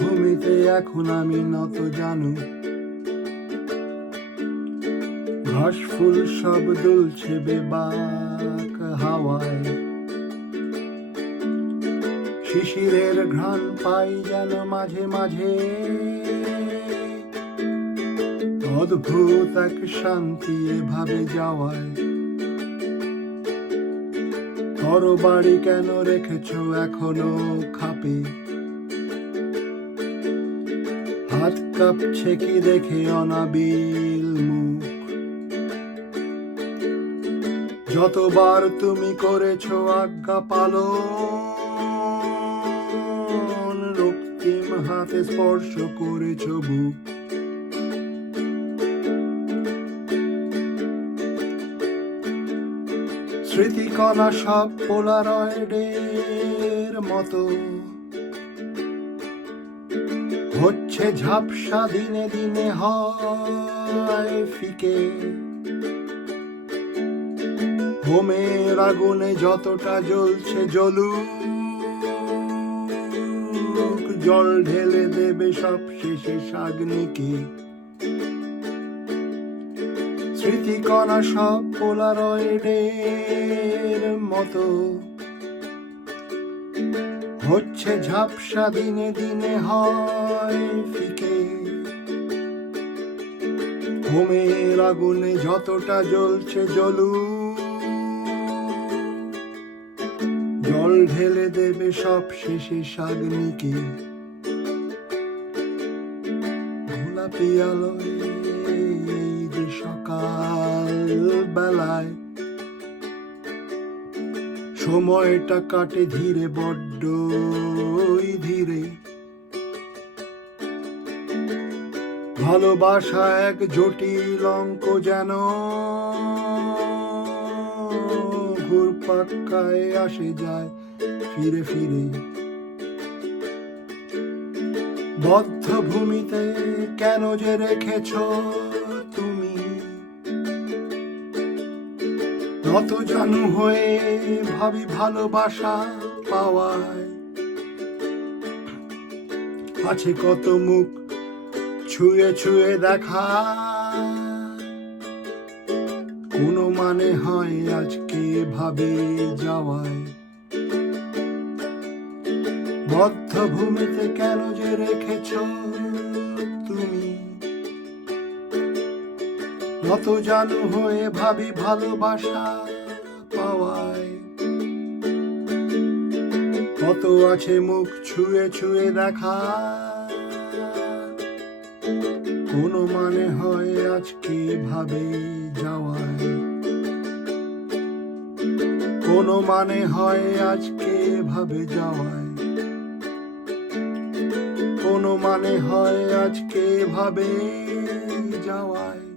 ভূমিতে এখন আমি নত জানু, ঘাস ফুল সব দুলছে বেবাক হাওয়ায়, শিশিরের ঘ্রাণ পাই যেন মাঝে মাঝে, অদ্ভুত এক শান্তি এভাবে যাওয়ায়। তরবারি কেন রেখেছ এখনো খাপে, হাত কাঁপছে কি দেখে অনাবিল মুখ, যতবার তুমি করেছো আজ্ঞা পালন, রক্তিম হাতে স্পর্শ করেছো বুক। স্মৃতিকণা সব পোলারয়েডের মতো হচ্ছে ঝাপসা, দিনে দিনে হয় ফিকে। হোমের আগুনে যতটা জ্বলছে জ্বলুক, জল ঢেলে দেবে সব শেষে সাগ্নিকে। স্মৃতিকণা সব পোলারয়েডের মতো হচ্ছে ঝাপসা, দিনে দিনে হয় ফিকে। হোমের আগুনে যতটা জ্বলছে জ্বলুক, জল ঢেলে দেবে সব শেষে সাগ্নিকে। গোলাপি আলোয় এই যে সকাল বেলায় সময়টা কাটে ধীরে, বড্ডই ধীরে। ভালোবাসা এক জটিল অঙ্ক যেন ঘুরপাক্কায় আসে যায় ফিরে ফিরে। বদ্ধ ভূমিতে কেন যে রেখেছ তুমি নত জানু হয়ে, ভাবি ভালোবাসা পাওয়ায় আছে কত মুখ ছুঁয়ে ছুঁয়ে দেখা, কোনো মানে হয় আজকে ভাবে যাওয়ায়। বদ্ধ ভূমিতে কেন যে রেখেছ তুমি নত জানু হয়ে, ভাবি ভালোবাসা পাওয়ায় কত আছে মুখ ছুঁয়ে ছুঁয়ে দেখা, কোনো মানে হয় আজকে ভাবে যাওয়ায়। কোনো মানে হয় আজকে ভাবে যাওয়ায়, কোনো মানে হয় আজকে ভাবে যাওয়ায়।